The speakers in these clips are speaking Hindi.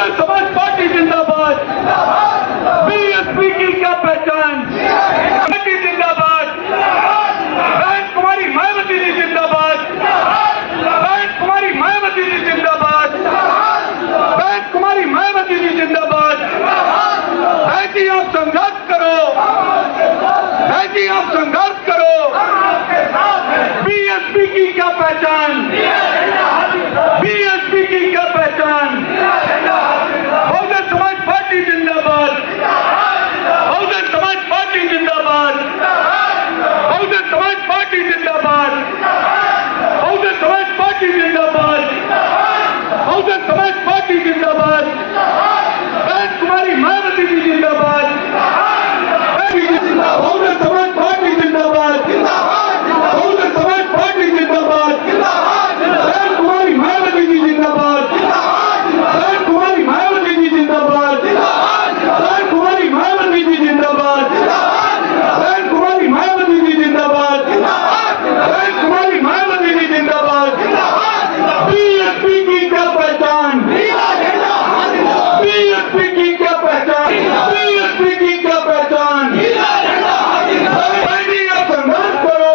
बहुजन समाज पार्टी जिंदाबाद, बीएसपी की क्या पहचान, पार्टी जिंदाबाद, बहन कुमारी मायावती जी जिंदाबाद, बहन कुमारी मायावती जी जिंदाबाद, बहन कुमारी मायावती जी जिंदाबाद। बहन जी आप संघर्ष करो, बहन जी आप संघर्ष करो। बीएसपी की क्या पहचान, बीएसपी की क्या पहचान, बहुजन समाज पार्टी जिंदाबाद, बहुजन समाज पार्टी जिंदाबाद, बहुजन समाज पार्टी जिंदाबाद, बहुजन समाज पार्टी जिंदाबाद, बहुजन समाज पार्टी जिंदाबाद। बहन कुमारी मायावती जी जिंदाबाद, बहुजन समाज पार्टी जिंदाबाद, बहुजन समाज पार्टी जिंदाबाद, बहन कुमारी मायावती जी जिंदाबाद, बहन कुमारी मायावती जी जिंदाबाद, बहन कुमारी मायावती जी जिंदाबाद, बहन कुमारी मायावती जी जिंदाबाद, बहन कुमारी मायावती जी जिंदाबाद। बीएसपी की क्या पहचान, बीएसपी की क्या पहचान, बीएसपी की क्या पहचान। बहन जी आप संघर्ष करो,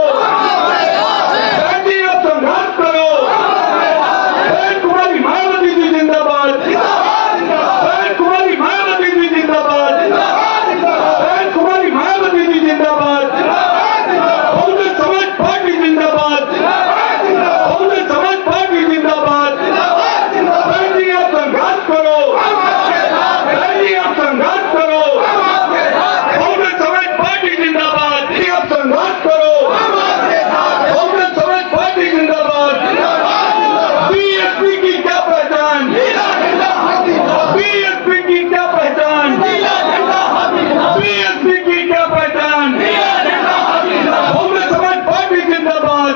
बहन जी आप संघर्ष करो। बहन कुमारी मायावती जी जिंदाबाद, बहन कुमारी मायावती जी जिंदाबाद, बहन कुमारी मायावती जी जिंदाबाद, बहुजन समाज पार्टी जिंदाबाद, बहुजन समाज पार्टी जिंदाबाद। बहन जी आप संघर्ष करो, बहन जी आप संघर्ष करो। बहुजन समाज पार्टी जिंदाबाद, जी आप संघर्ष करो। बहुजन समाज पार्टी जिंदाबाद। बीएसपी की क्या पहचान, बीएसपी की क्या पहचान, बीएसपी की क्या पहचान। बहुजन समाज पार्टी जिंदाबाद,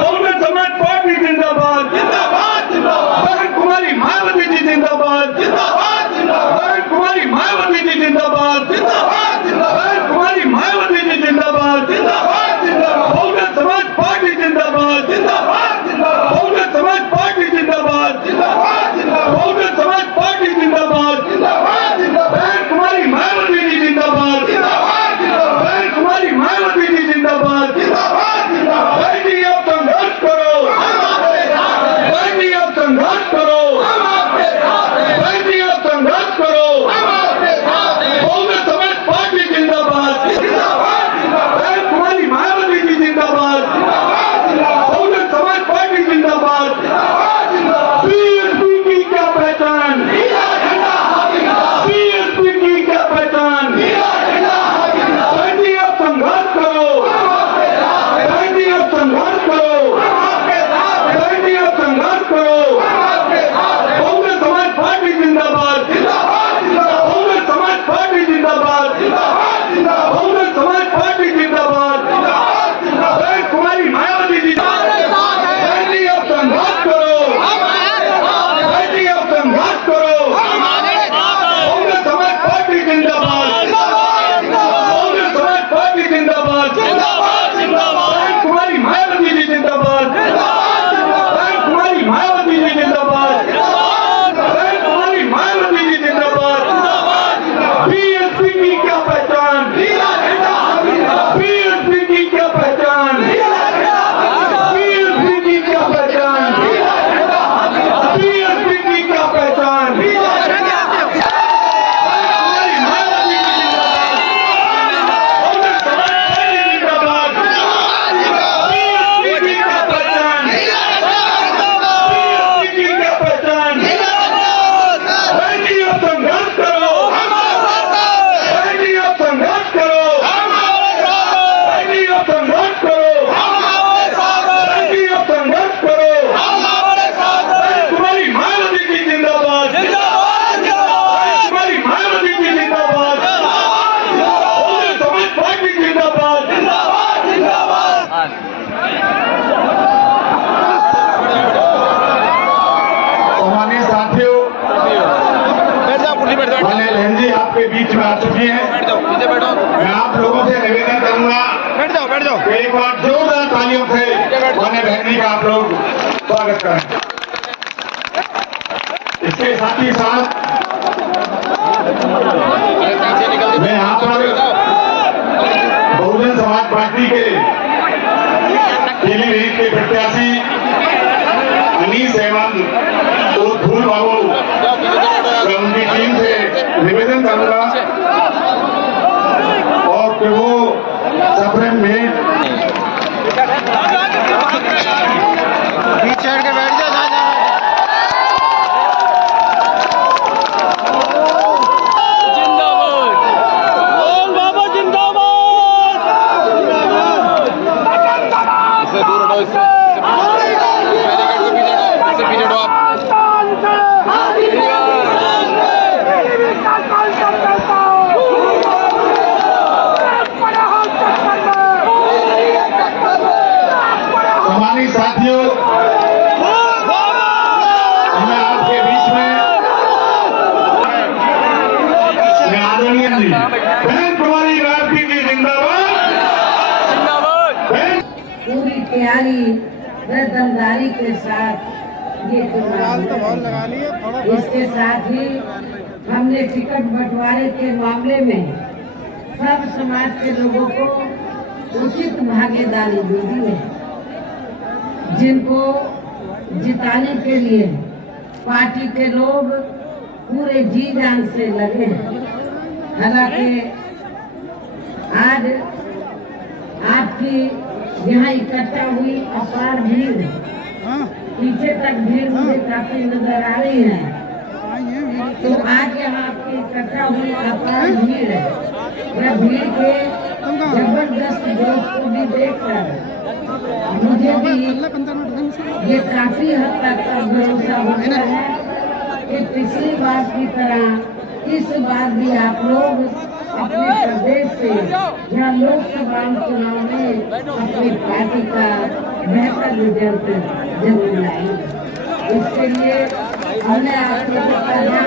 बहुजन समाज पार्टी जिंदाबाद। बहन कुमारी मायावती जी जिंदाबाद, बहन कुमारी मायावती जी जिंदाबाद, बहन कुमारी मायावती जी जिंदाबाद। बहुजन समाज पार्टी जिंदाबाद, बहुजन समाज पार्टी जिंदाबाद, बहुजन समाज पार्टी जिंदाबाद। बहन कुमारी मायावती जी जिंदाबाद, बहन कुमारी मायावती जी जिंदाबाद। बहन जी आप संघर्ष करो, बहन जी आप संघर्ष करो, बहन जी आप संघर्ष करो। बहुजन समाज पार्टी जिंदाबाद, बहन कुमारी मायावती जी जिंदाबाद, बहुजन समाज पार्टी जिंदाबाद। बीएसपी की क्या पहचान, बीएसपी की क्या पहचान। बहन जी आप संघर्ष करो, बहन जी आप संघर्ष करो, बहन जी आप संघर्ष करो। बहुजन समाज पार्टी जिंदाबाद, बहुजन समाज पार्टी जिंदाबाद, बहुजन समाज पार्टी जिंदाबाद। बहन कुमारी मायावती जी, बहन जी आप संघर्ष करो, बहन जी आप संघर्ष करो। बहुजन समाज पार्टी जिंदाबाद, बहुजन समाज पार्टी जिंदाबाद, बहन कुमारी मायावती जी जिंदाबाद, बहन कुमारी मायावती जी जिंदाबाद, बहन कुमारी मायावती जी जिंदाबाद। बीएसपी की क्या पहचान, बीएसपी की क्या पहचान, बीएसपी की क्या पहचान, बीएसपी की क्या पहचान। कुमारी मायावती जी जिंदाबाद, बहुजन समाज पार्टी जिंदाबाद। बीएसपी की क्या पहचान, बीएसपी की क्या पहचान। बहन जी आप संघर्ष करो, बहन जी आप संघर्ष करो, बहन जी आप संघर्ष करो, बहन जी आप संघर्ष करो। बहन कुमारी मायावती जी जिंदाबाद, बहन कुमारी मायावती जी जिंदाबाद, बहुजन समाज पार्टी जिंदाबाद। माननीय साथियों, माननीय बहन जी आपके बीच में आ चुकी हैं। मैं आप लोगों से निवेदन करूंगा कि एक बार जोरदार तालियों से माननीय बहन जी का आप लोग स्वागत करें। इसके साथ ही साथ मैं यहाँ पर बहुजन समाज पार्टी के पीलीभीत के प्रत्याशी अनीस अहमद और फूल बाबू उनकी टीम से निवेदन करूंगा और कि वो सप्रेम में चढ़ के बैठ जाओ। हमारी साथियों, मैं आपके बीच में आदरणीय जी बहन कुमारी राष्ट्र की जिंदाबाद। पूरी तैयारी व दमदारी के साथ ये चुनाव है। इसके साथ ही हमने टिकट बंटवारे के मामले में सब समाज के लोगों को उचित भागीदारी दी है, जिनको जिताने के लिए पार्टी के लोग पूरे जी जान से लगे हैं। हालांकि आज आपकी यहाँ इकट्ठा हुई अपार भीड़, पीछे तक भीड़ मुझे काफी नजर आ रही है, तो आज यहाँ आपकी इकट्ठा हुई अपार भीड़ है। वह भीड़ के जबरदस्त जोश को भी देखकर मुझे भी ये काफी हद तक भरोसा होता है कि पिछली बार की तरह इस बार भी आप लोग अपने प्रदेश से या लोकसभा चुनाव में अपनी पार्टी का बेहतर रिजल्ट जरूर लाएंगे। इसके लिए हमने आप लोगों का ध्यान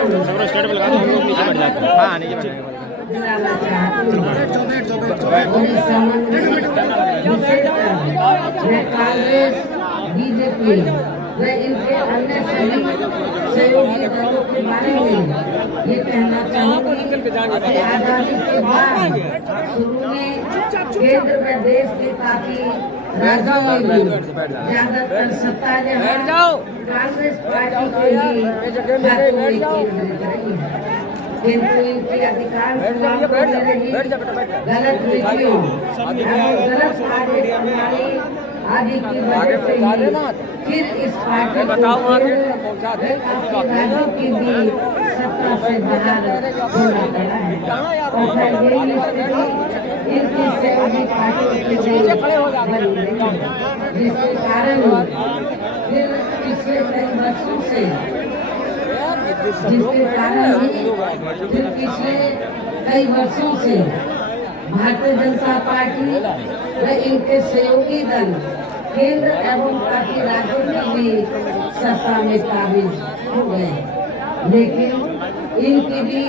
दिलाना चाहती हूँ। और इस संबंध में विशेषकर मैं कांग्रेस, बीजेपी व इनके अन्य सभी सहयोगी दलों के बारे में ये कहना चाहूँगी कि आजादी के बाद शुरू में केंद्र व देश के काफी राज्यों में भी ज्यादातर सत्ता जहाँ कांग्रेस पार्टी के ही हाथों में केंद्रित रही है, किंतु इनकी अधिकांश गलत नीतियों और गलत कार्य प्रणाली आदि की वजह से ही फिर इस पार्टी को राज्यों की भी सत्ता से बाहर होना पड़ा है। तथा यही स्थिति इनकी सहयोगी पार्टियों के लिए बनी रही है, जिसके कारण फिर पिछले कई वर्षों से भारतीय जनता पार्टी व इनके सहयोगी दल केंद्र एवं काफी राज्यों में भी सत्ता में काबिज हो गए, लेकिन इनकी भी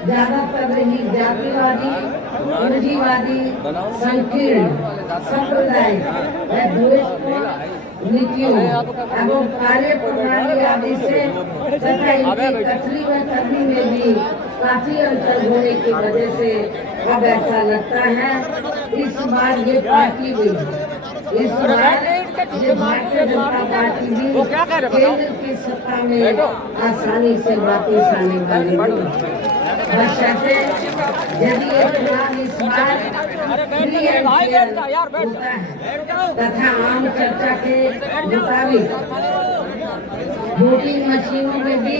ज्यादातर रही जातिवादी, पूंजीवादी, संकीर्ण, सांप्रदायिक व द्वेषपूर्ण नीतियों एवं कार्य प्रणाली आदि से तथा इनकी कथनी व करनी में भी काफी अंतर होने की वजह से अब ऐसा लगता है इस बार ये पार्टी भी, इस बार ये भारतीय जनता पार्टी भी केंद्र की सत्ता में आसानी से वापस आने वाली है। बशर्ते यदि ये चुनाव इस बार फ्री एंड फेयर होता है तथा आम चर्चा के मुताबिक वोटिंग मशीनों में भी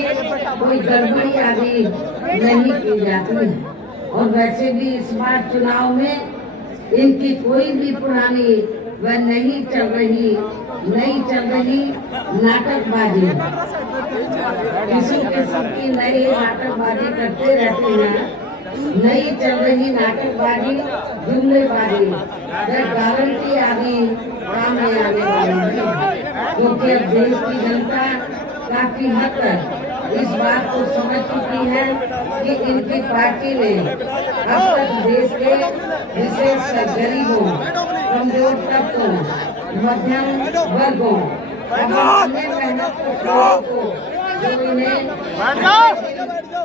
कोई गड़बड़ी आदि नहीं की जाती है, और वैसे भी इस बार चुनाव में इनकी कोई भी पुरानी व नहीं चल रही नाटकबाजी, किस्म की नई नाटकबाजी करते रहते हैं। नई चल रही नाटकबाजी, जुमलेबाजी व गारंटी आदि काम में आने वाली है, क्योंकि अब देश की जनता काफी हद तक इस बात को समझ चुकी है कि इनकी पार्टी ने अब तक देश के विशेषकर गरीबों, कमजोर तबकों, मध्यम वर्गों एवं अन्य मेहनत को जो इन्हें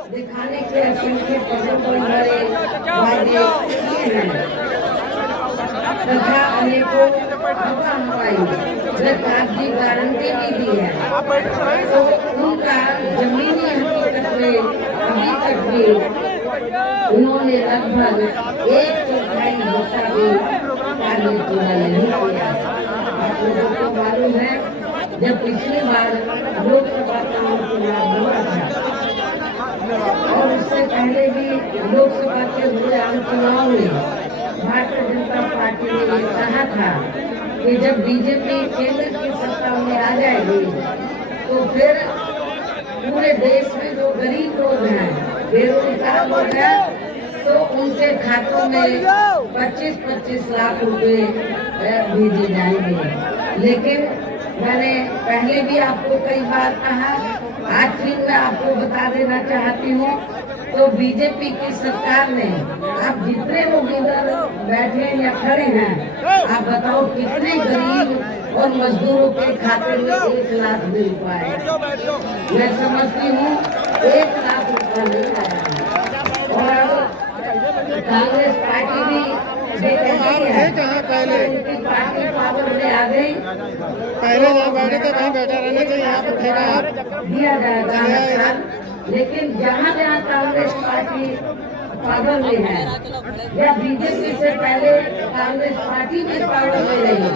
दिखाने के असंख्य पदों पर बड़े वादे किए हैं तथा अनेकों हवाई व कागजी गारंटी भी दी है, तो उनका जमीनी हकीकत में अभी तक भी उन्होंने लगभग 1/4 हिस्सा भी कार्य पूरा नहीं किया। आप लोगों को मालूम है, जब पिछली बार लोकसभा का चुनाव हुआ था और उससे पहले भी लोकसभा के हुए आम चुनाव में भारतीय जनता पार्टी ने ये कहा था कि जब बीजेपी केंद्र की सत्ता में आ जाएगी तो फिर पूरे देश में जो गरीब लोग हैं, बेरोजगार लोग हैं, तो उनके खातों में 25-25 लाख रुपए भेजे जाएंगे। लेकिन मैंने पहले भी आपको कई बार कहा, आज फिर मैं आपको बता देना चाहती हूँ, तो बीजेपी की सरकार ने, आप जितने लोग इधर बैठे या खड़े हैं, आप बताओ कितने गरीब और मजदूरों के खाते में 1 लाख मिल पाए? मैं समझती हूँ 1 लाख रुपया नहीं आया। और अब कांग्रेस पार्टी भी उनकी पार्टी पावर में आ गई, पहले जहाँ बैठे थे वहीं बैठा रहना चाहिए, यहाँ पर ठेका आप दिया जाएगा हर साल। लेकिन जहाँ जहाँ कांग्रेस पार्टी पावर में है या बीजेपी से पहले कांग्रेस पार्टी के पावर में रही,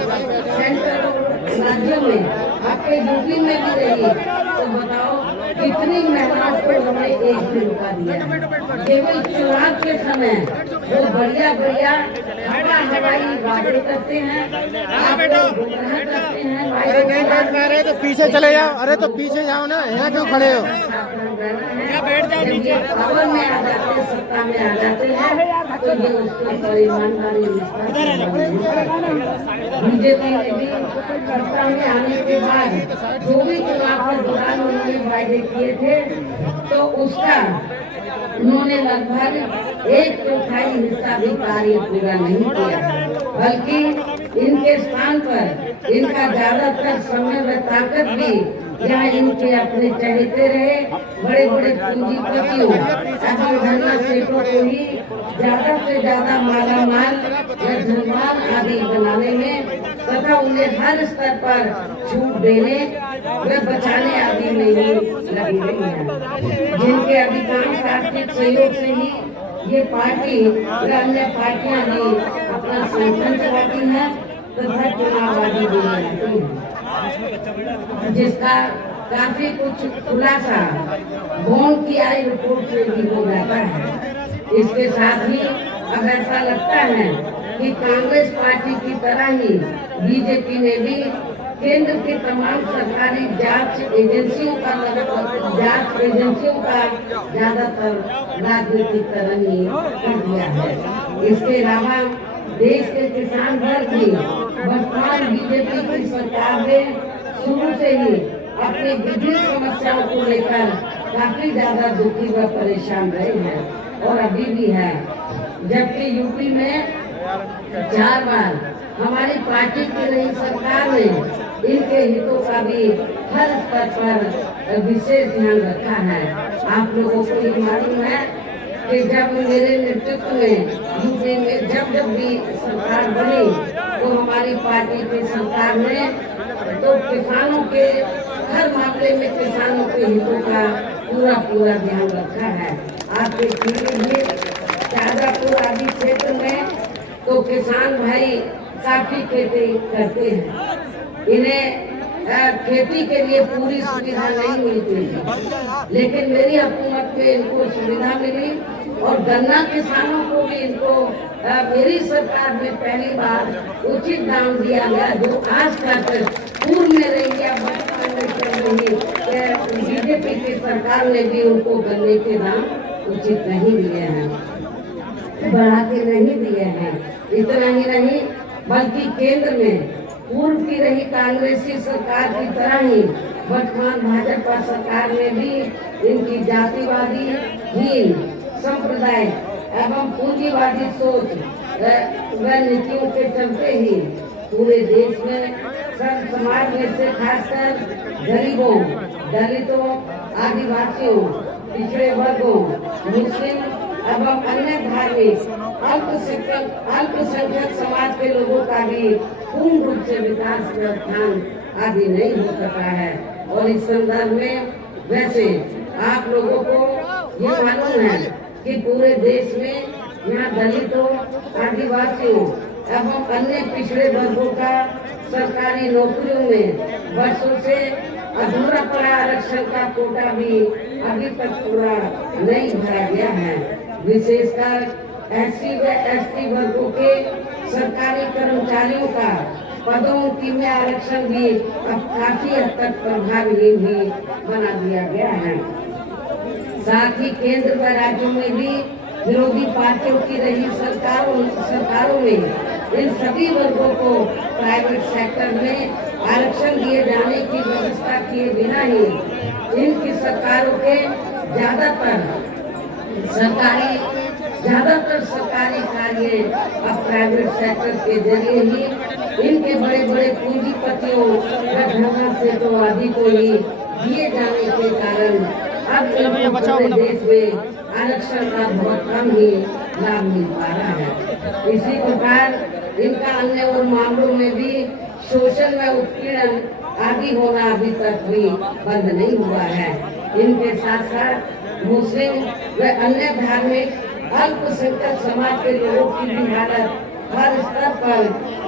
सेंट्रल राज्यों में, आपके यूपी में भी रही, तो बताओ कितनी महिलाओं को हमने 1 भी रुपया दिया। केवल चुनाव के समय वो बढ़िया बढ़िया हवाई वादे करते हैं, आपको गुमराह करते हैं। अरे नहीं बैठ पा रहे तो पीछे चले जाओ, अरे तो पीछे जाओ ना, यहाँ क्यों खड़े हो? पावर में आ जाते हैं, सत्ता में आ जाते हैं, तो ये उसके ऊपर ईमानदारी बीजेपी ने भी सत्ता में आने के बाद जो भी चुनाव के दौरान उन्होंने वायदे किए थे, तो उसका उन्होंने लगभग 1/4 हिस्सा भी कार्य पूरा नहीं किया, बल्कि इनके स्थान पर इनका ज्यादातर समय व ताकत भी यहाँ इनके अपने चहेते रहे बड़े बड़े पूंजीपतियों अपने धरना सेठों को ही ज्यादा से ज्यादा मालामाल या धनवान आदि बनाने में तथा उन्हें हर स्तर पर छूट देने व बचाने आदि में ही लगी रही है, जिनके अधिकांश आर्थिक सहयोग से ही ये पार्टी व अन्य पार्टियां भी अपना संगठन चलाती हैं तथा चुनाव आदि भी लड़ती हैं, जिसका काफी कुछ खुलासा बॉन्ड की आई रिपोर्ट से भी हो जाता है। इसके साथ ही अब ऐसा लगता है कि कांग्रेस पार्टी की तरह ही बीजेपी ने भी केंद्र की तमाम सरकारी जांच एजेंसियों का ज्यादातर राजनीतिकरण कर दिया है। इसके अलावा देश के किसान वर्ग भी वर्तमान बीजेपी की सरकार ने शुरू से ही अपनी विभिन्न समस्याओं को लेकर काफी ज्यादा दुखी व परेशान रहे हैं और अभी भी है, जबकि यूपी में 4 बार हमारी पार्टी की रही सरकार ने इनके हितों का भी हर स्तर पर विशेष ध्यान रखा है। आप लोगों को ये मालूम है कि जब मेरे नेतृत्व में यूपी में जब भी सरकार बनी तो हमारी पार्टी की सरकार ने तो किसानों के हर मामले में किसानों के हितों का पूरा ध्यान रखा है। आप देखिए शाहजहांपुर आदि क्षेत्र में तो किसान भाई काफी खेती करते हैं, इन्हें खेती के लिए पूरी सुविधा नहीं मिलती थी, लेकिन मेरी हुकूमत में इनको सुविधा मिली और गन्ना किसानों को भी इनको मेरी सरकार में पहली बार उचित दाम दिया गया, जो आज तक पूर्व में रही या वर्तमान में चल रही बीजेपी की सरकार ने भी उनको गन्ने के दाम उचित नहीं दिए हैं, बढ़ा के नहीं दिए हैं। इतना ही नहीं बल्कि केंद्र में पूर्व की रही कांग्रेसी सरकार की तरह ही वर्तमान भाजपा सरकार ने भी इनकी जातिवादी हीन संप्रदाय एवं पूंजीवादी सोच व नीतियों के चलते ही पूरे देश में सब समाज में से खासकर गरीबों दलितों, आदिवासियों, पिछड़े वर्गों, मुस्लिम एवं अन्य धार्मिक अल्पसंख्यक समाज के लोगों का भी पूर्ण रूप से विकास में उत्थान आदि नहीं हो सका है। और इस संदर्भ में वैसे आप लोगों को ये मालूम है कि पूरे देश में यहाँ दलितों, आदिवासियों एवं अन्य पिछड़े वर्गों का सरकारी नौकरियों में वर्षों से अधूरा पड़ा आरक्षण का कोटा भी अभी तक पूरा नहीं भरा गया है। विशेषकर SC व ST वर्गों के सरकारी कर्मचारियों का पदोन्नति में आरक्षण भी अब काफी हद तक प्रभावहीन भी बना दिया गया है। साथ ही केंद्र व राज्यों में भी विरोधी पार्टियों की रही सरकारों में इन सभी वर्गों को प्राइवेट सेक्टर में आरक्षण दिए जाने की व्यवस्था किए बिना ही इनकी सरकारों के ज्यादातर सरकारी कार्य अब प्राइवेट सेक्टर के जरिए ही इनके बड़े बड़े पूंजीपतियों व धनराशियों आदि को ही दिए जाने के कारण अब पूरे देश में आरक्षण का बहुत कम ही लाभ मिल पा रहा है। इसी प्रकार इनका अन्य और मामलों में भी शोषण व उत्पीड़न आदि होना अभी तक भी बंद नहीं हुआ है। इनके साथ साथ मुस्लिम व अन्य धार्मिक अल्पसंख्यक समाज के लोगों की भी हालत हर स्तर पर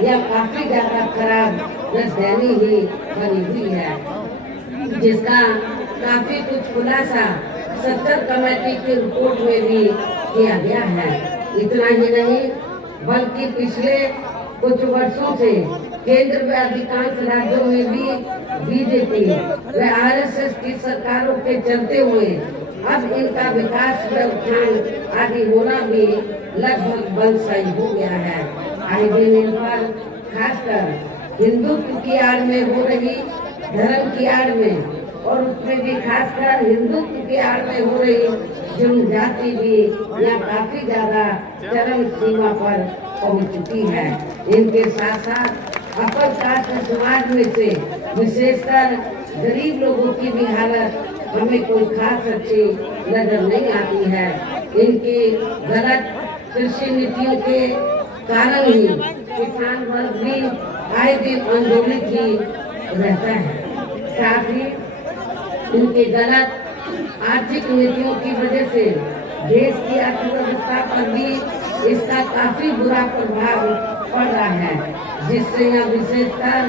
यह काफी ज्यादा खराब व दयनीय ही बनी हुई है, जिसका काफी कुछ खुलासा सत्तर कमेटी की रिपोर्ट में भी किया गया है। इतना ही नहीं बल्कि पिछले कुछ वर्षों से केंद्र में अधिकांश राज्यों में भी बीजेपी व RSS की सरकारों के चलते हुए अब इनका विकास व उत्थान आदि होना भी लगभग बंद सही हो गया है। आए दिन इन पर खासकर हिंदुत्व की आड़ में हो रही धर्म की आड़ में और उसमें भी खासकर हिंदुत्व की आड़ में हो रही जनजाति भी यहाँ काफी ज्यादा चरम सीमा पर पहुँच चुकी है। इनके साथ साथ अपर कास्ट समाज में से विशेषकर गरीब लोगों की भी हालत हमें कोई खास अच्छी नजर नहीं आती है। इनकी गलत कृषि नीतियों के कारण ही किसान वर्ग भी आए दिन आंदोलित ही रहता है। साथ ही इनके गलत आर्थिक नीतियों की वजह से देश की अर्थव्यवस्था पर भी इसका काफी बुरा प्रभाव पड़ रहा है, जिससे यह विशेषकर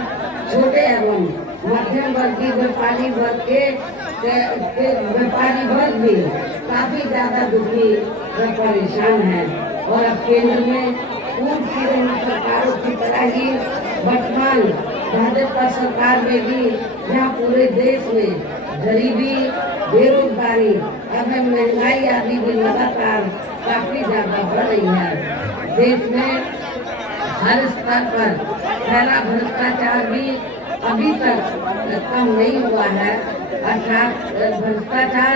छोटे एवं मध्यम वर्गीय व्यापारी वर्ग के व्यापारी वर्ग भी काफी ज्यादा दुखी व परेशान है। और अब केंद्र में पूर्व की रही सरकारों की तरह ही वर्तमान भाजपा सरकार में भी यहाँ पूरे देश में गरीबी, बेरोजगारी एवं महंगाई आदि भी लगातार काफी ज्यादा बढ़ रही है। देश में हर स्तर पर फैला भ्रष्टाचार भी अभी तक कम नहीं हुआ है, अर्थात भ्रष्टाचार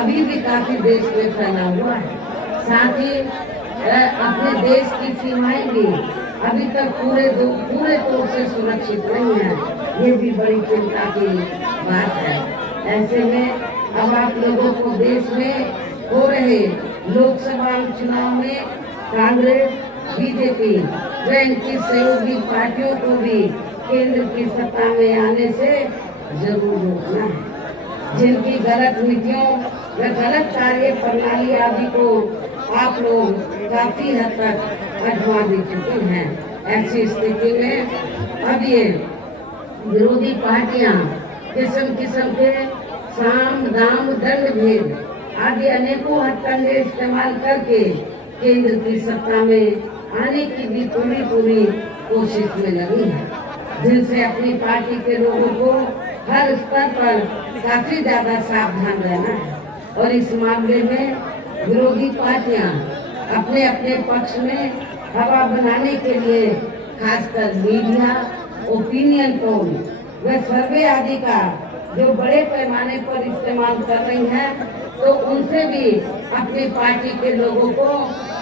अभी भी काफी देश में फैला हुआ है। साथ ही अपने देश की सीमाएं भी अभी तक पूरे तौर से सुरक्षित नहीं है। ये भी बड़ी चिंता की बात है। ऐसे में अब आप लोगों को देश में हो रहे लोकसभा चुनाव में कांग्रेस, बीजेपी व इनकी सहयोगी पार्टियों को भी केंद्र की सत्ता में आने से जरूर रोकना है। जिनकी गलत नीतियों व गलत कार्य प्रणाली आदि को आप लोग काफी हद तक अजमा दे चुके हैं। ऐसी स्थिति में अब ये विरोधी पार्टियां किस्म किस्म के साम दाम दंड भेद आदि अनेकों हथकंडे इस्तेमाल करके केंद्र की सत्ता में आने की भी पूरी कोशिश में लगी है, जिनसे अपनी पार्टी के लोगों को हर स्तर पर काफी ज्यादा सावधान रहना है। और इस मामले में विरोधी पार्टियां अपने अपने पक्ष में हवा बनाने के लिए खासकर मीडिया, ओपिनियन पोल व सर्वे आदि का जो बड़े पैमाने पर इस्तेमाल कर रही हैं, तो उनसे भी अपनी पार्टी के लोगों को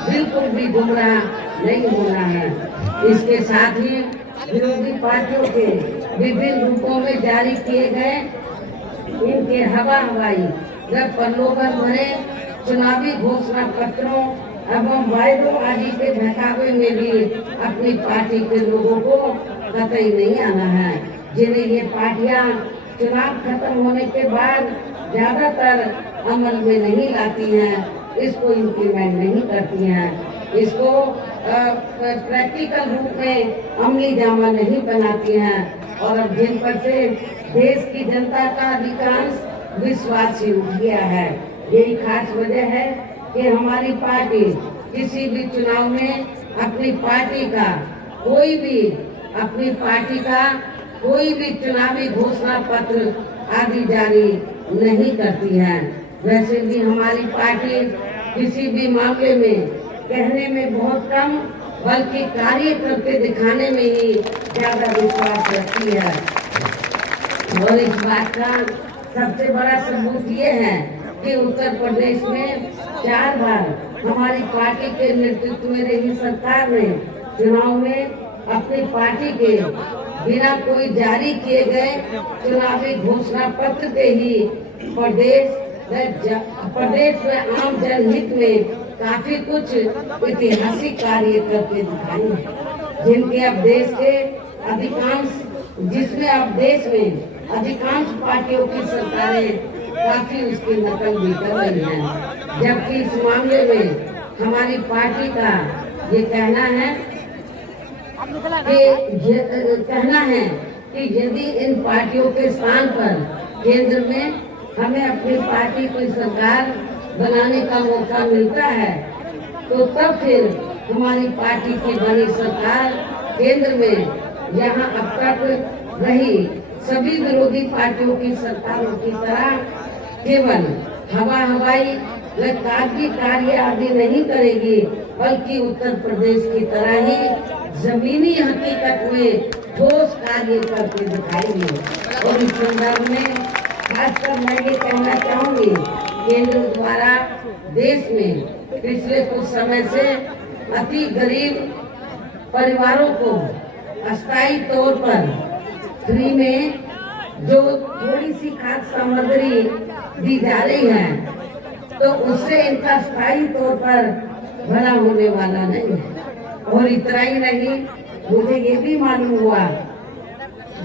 बिल्कुल भी गुमराह नहीं होना है। इसके साथ ही विरोधी पार्टियों के विभिन्न रूपों में जारी किए गए इनके हवा हवाई व प्रलोभन भरे चुनावी घोषणा पत्रों एवं वायदों आदि के बहकावे में भी अपनी पार्टी के लोगों को कतई नहीं आना है, जिन्हें ये पार्टियां चुनाव खत्म होने के बाद ज्यादातर अमल में नहीं लाती हैं, इसको इम्प्लीमेंट नहीं करती हैं, इसको प्रैक्टिकल रूप में अमली जामा नहीं बनाती हैं और अब जिन पर से देश की जनता का अधिकांश विश्वास ही उठ गया है। यही खास वजह है कि हमारी पार्टी किसी भी चुनाव में अपनी पार्टी का कोई भी चुनावी घोषणा पत्र आदि जारी नहीं करती है। वैसे भी हमारी पार्टी किसी भी मामले में कहने में बहुत कम बल्कि कार्य करके दिखाने में ही ज्यादा विश्वास रखती है और इस बात का सबसे बड़ा सबूत ये है कि उत्तर प्रदेश में 4 बार हमारी पार्टी के नेतृत्व में रही सरकार ने चुनाव में अपनी पार्टी के बिना कोई जारी किए गए चुनावी घोषणा पत्र के ही प्रदेश में आम जनहित में काफी कुछ ऐतिहासिक कार्य करके दिखाई है, जिनके अब देश में अधिकांश पार्टियों की सरकारें काफी उसकी नकल भी कर रही हैं, जबकि इस मामले में हमारी पार्टी का ये कहना है कि यदि इन पार्टियों के स्थान पर केंद्र में हमें अपनी पार्टी की सरकार बनाने का मौका मिलता है तो तब फिर हमारी पार्टी की बनी सरकार केंद्र में यहाँ अब तक रही सभी विरोधी पार्टियों की सरकारों की तरह केवल हवा हवाई व कागजी कार्य आदि नहीं करेगी, बल्कि उत्तर प्रदेश की तरह ही जमीनी हकीकत में ठोस कार्य करके दिखाएगी। और इस संदर्भ में खासकर मैं ये कहना चाहूंगी, केंद्र द्वारा देश में पिछले कुछ समय से अति गरीब परिवारों को अस्थायी तौर पर फ्री में जो थोड़ी सी खाद्य सामग्री दी जा रही है, तो उससे इनका स्थायी तौर पर भला होने वाला नहीं है। और इतना ही नहीं, मुझे ये भी मालूम हुआ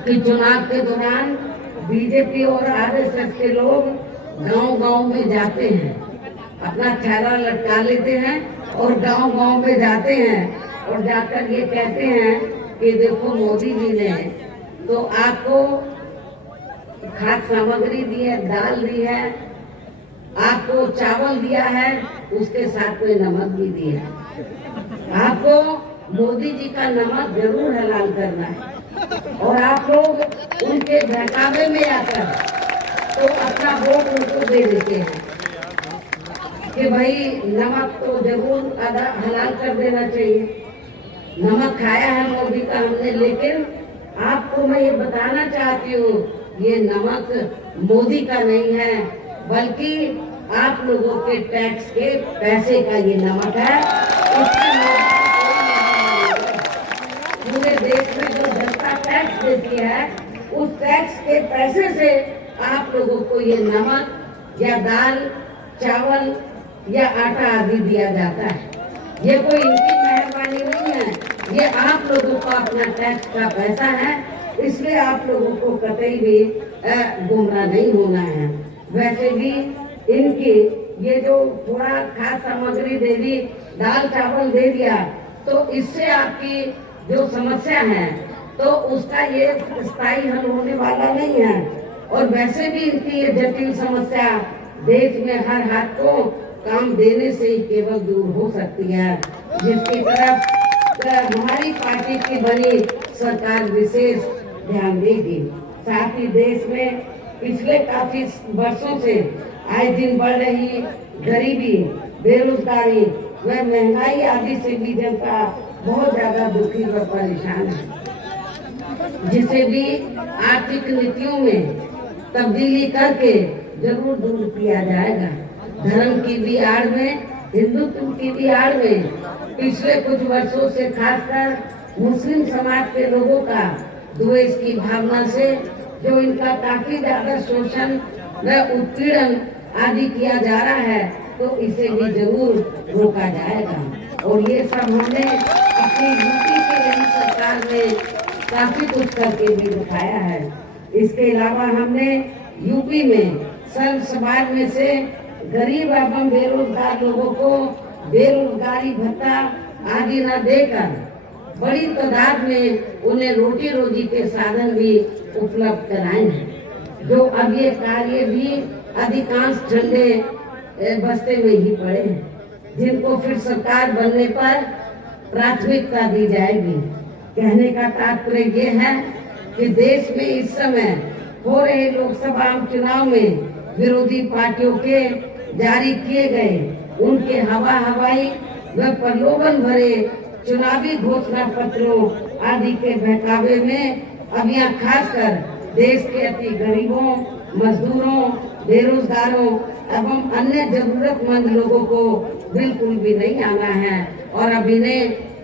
कि चुनाव के दौरान बीजेपी और आरएसएस के लोग गांव-गांव में जाते हैं, अपना थैला लटका लेते हैं और गांव-गांव में जाते हैं और जाकर ये कहते हैं कि देखो मोदी जी ने तो आपको खाद्य सामग्री दी है, दाल दी है, आपको चावल दिया है, उसके साथ में नमक भी दिया है। आपको मोदी जी का नमक जरूर हलाल करना है और आप लोग उनके बहकावे में आकर तो अपना वोट उनको दे देते हैं कि भाई नमक तो जरूर आधा हलाल कर देना चाहिए। नमक खाया है मोदी का हमने, लेकिन आपको मैं ये बताना चाहती हूँ, ये नमक मोदी का नहीं है, बल्कि आप लोगों के टैक्स के पैसे का ये नमक है। पूरे देश में जो जनता टैक्स देती है, उस टैक्स के पैसे से आप लोगों को ये नमक या दाल, चावल या आटा आदि दिया जाता है। ये कोई इनकी मेहरबानी नहीं है, ये आप लोगों का अपना टैक्स का पैसा है, इसलिए आप लोगों को कतई भी गुमराह नहीं होना है। वैसे भी इनकी ये जो थोड़ा खाद्य सामग्री दे दी, दाल चावल दे दिया, तो इससे आपकी जो समस्या है तो उसका ये स्थायी हल होने वाला नहीं है। और वैसे भी इनकी ये जटिल समस्या देश में हर हाथ को काम देने से ही केवल दूर हो सकती है, जिसकी तरफ हमारी पार्टी की बनी सरकार विशेष ध्यान देगी। साथ ही देश में पिछले काफी वर्षों से आए दिन बढ़ रही गरीबी, बेरोजगारी व महंगाई आदि से भी जनता बहुत ज्यादा दुखी व परेशान है, जिसे भी आर्थिक नीतियों में तब्दीली करके जरूर दूर किया जाएगा। धर्म की भी आड़ में, हिंदुत्व की भी आड़ में पिछले कुछ वर्षों से खासकर मुस्लिम समाज के लोगों का द्वेष की भावना से जो इनका काफी ज्यादा शोषण व उत्पीड़न आदि किया जा रहा है तो इसे भी जरूर रोका जाएगा। और ये सब हमने अपनी यूपी के रही सरकार में काफी कुछ करके भी दिखाया है। इसके अलावा हमने यूपी में सर्व समाज में से गरीब एवं बेरोजगार लोगों को बेरोजगारी भत्ता आदि न देकर बड़ी तादाद में उन्हें रोटी रोजी के साधन भी उपलब्ध कराए हैं। जो अब ये कार्य भी अधिकांश ठंडे बस्ते में ही पड़े हैं, जिनको फिर सरकार बनने पर प्राथमिकता दी जाएगी। कहने का तात्पर्य ये है कि देश में इस समय हो रहे लोकसभा चुनाव में विरोधी पार्टियों के जारी किए गए उनके हवाई व प्रलोभन भरे चुनावी घोषणा पत्रों आदि के बहकावे में अब यहाँ खासकर देश के अति गरीबों, मजदूरों, बेरोजगारों एवं अन्य जरूरतमंद लोगों को बिल्कुल भी नहीं आना है। और अब इन्हें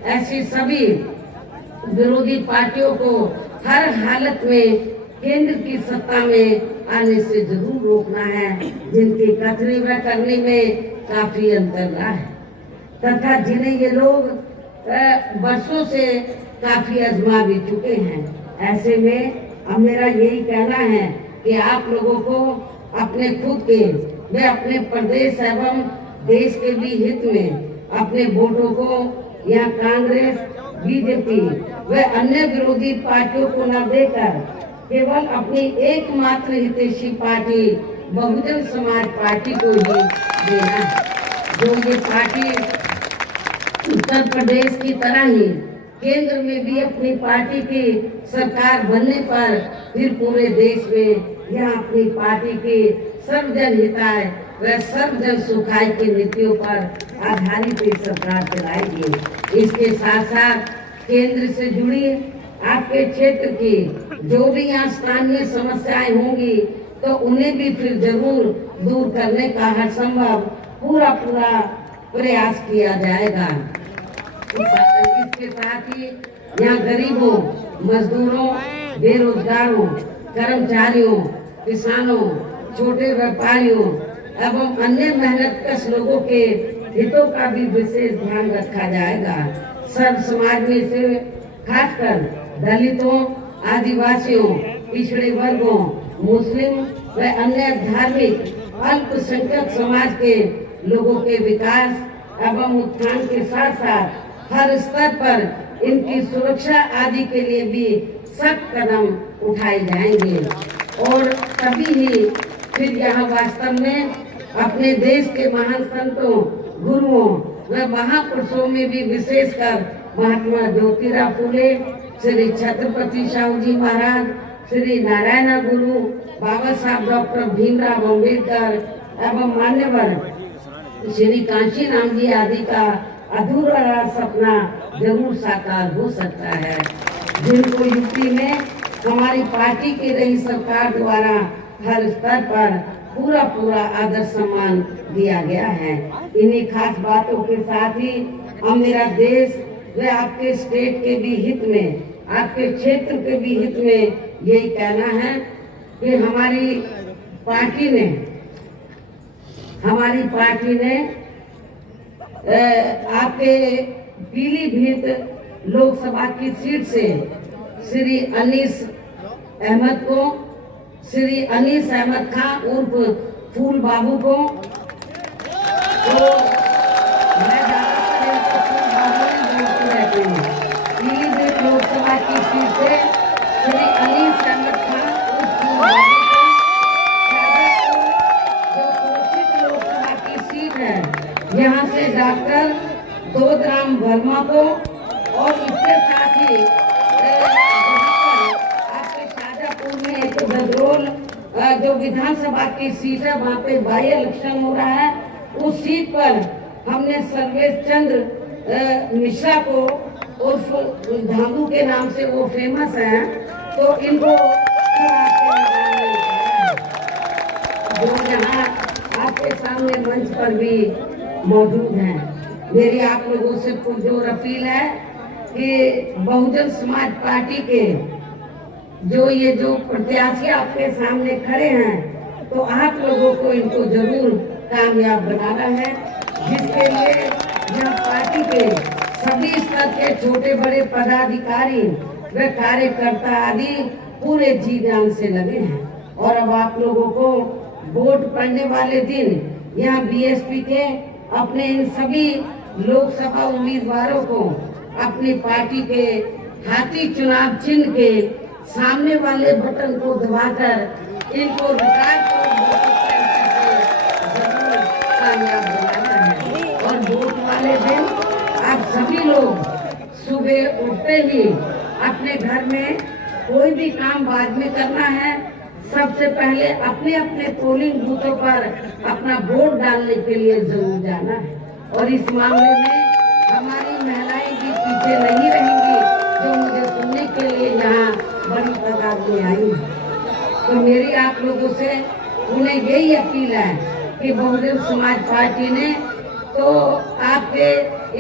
ऐसी सभी विरोधी पार्टियों को हर हालत में केंद्र की सत्ता में आने से जरूर रोकना है, जिनकी कथनी व करने में काफी अंतर रहा है तथा जिन्हें ये लोग वर्षों से काफी आजमा भी चुके हैं। ऐसे में अब मेरा यही कहना है कि आप लोगों को अपने खुद के व अपने प्रदेश एवं देश के भी हित में अपने वोटों को या कांग्रेस, बीजेपी व अन्य विरोधी पार्टियों को न देकर केवल अपनी एकमात्र हितैषी पार्टी बहुजन समाज पार्टी को ही देना है। जो ये पार्टी उत्तर प्रदेश की तरह ही केंद्र में भी अपनी पार्टी की सरकार बनने पर फिर पूरे देश में यह अपनी पार्टी की सर्वजन हिताय व सर्वजन सुखाय की नीतियों पर आधारित सरकार चलाएगी। इसके साथ साथ केंद्र से जुड़ी आपके क्षेत्र की जो भी यहाँ स्थानीय समस्याएं होंगी तो उन्हें भी फिर जरूर दूर करने का हर संभव पूरा प्रयास किया जाएगा। इसके साथ ही यहाँ गरीबों, मजदूरों, बेरोजगारों, कर्मचारियों, किसानों, छोटे व्यापारियों एवं अन्य मेहनतकश लोगों के हितों का भी विशेष ध्यान रखा जाएगा। सर्व समाज में से खासकर दलितों, आदिवासियों, पिछड़े वर्गों, मुस्लिम व अन्य धार्मिक अल्पसंख्यक समाज के लोगों के विकास एवं उत्थान के साथ साथ हर स्तर पर इनकी सुरक्षा आदि के लिए भी सख्त कदम उठाए जाएंगे। और तभी ही फिर यहाँ वास्तव में अपने देश के महान संतों, गुरुओं व महापुरुषों में भी विशेषकर महात्मा ज्योतिराव फुले, श्री छत्रपति शाहू जी महाराज, श्री नारायण गुरु, बाबा साहब डॉक्टर भीमराव अम्बेडकर एवं मान्यवर श्री कांशीराम जी आदि का अधूरा सपना जरूर साकार हो सकता है, जिनको यूपी में हमारी पार्टी की रही सरकार द्वारा हर स्तर पर पूरा आदर सम्मान दिया गया है। इन्हीं खास बातों के साथ ही हम मेरा देश व आपके स्टेट के भी हित में, आपके क्षेत्र के भी हित में यही कहना है कि हमारी पार्टी ने आपके पीलीभीत लोकसभा की सीट से श्री अनीस अहमद खान उर्फ फूल बाबू को, तो मैं ज्यादातर फूल बाबू ही बोलती रहती हूँ। पीलीभीत लोकसभा की सीट से श्री अनीस अहमद खान उर्फ फूल बाबू को, जो सुरक्षित लोकसभा की सीट है, यहाँ से डॉक्टर दोदराम वर्मा को, और इसके साथ ही आपके शाजापुर में एक गजरोल जो विधानसभा की सीट है, वहाँ पे बाई इलेक्शन हो रहा है। उस सीट पर हमने सर्वेश चंद्र मिश्रा को उर्फ धामू के नाम से वो फेमस है, तो इनको जो यहाँ आपके सामने मंच पर भी मौजूद हैं। मेरी आप लोगों से पुरजोर अपील है कि बहुजन समाज पार्टी के जो प्रत्याशी आपके सामने खड़े हैं, तो आप लोगों को इनको जरूर कामयाब बनाना है, जिसके लिए यह पार्टी के सभी स्तर के छोटे बड़े पदाधिकारी व कार्यकर्ता आदि पूरे जी जान से लगे हैं। और अब आप लोगों को वोट पड़ने वाले दिन यहाँ बीएसपी के अपने इन सभी लोकसभा उम्मीदवारों को अपनी पार्टी के हाथी चुनाव चिन्ह के सामने वाले बटन को दबाकर इनको रिकॉर्ड जरूर कामयाब बनाना है। और वोट वाले दिन आप सभी लोग सुबह उठते ही अपने घर में कोई भी काम बाद में करना है, सबसे पहले अपने अपने पोलिंग बूथों पर अपना वोट डालने के लिए जरूर जाना है। और इस मामले में हमारी महिलाएं भी पीछे नहीं रहेंगी, जो मुझे सुनने के लिए यहाँ बड़ी तादाद में आई है। तो मेरी आप लोगों से उन्हें यही अपील है कि बहुजन समाज पार्टी ने तो आपके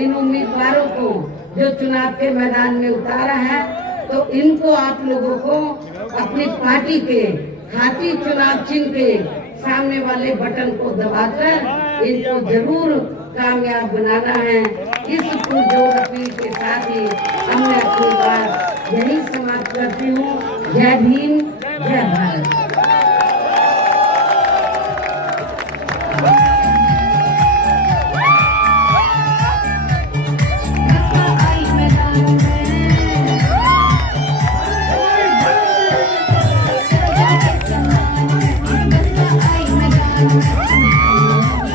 इन उम्मीदवारों को जो चुनाव के मैदान में उतारा है, तो इनको आप लोगों को अपनी पार्टी के हाथी चुनाव चिन्ह के सामने वाले बटन को दबाकर इनको जरूर कामयाब बनाना है। इस पुरजोर अपील के साथ ही हमने अपनी बात यही समाप्त करती हूँ। जय भीम, जय भारत। Thank you.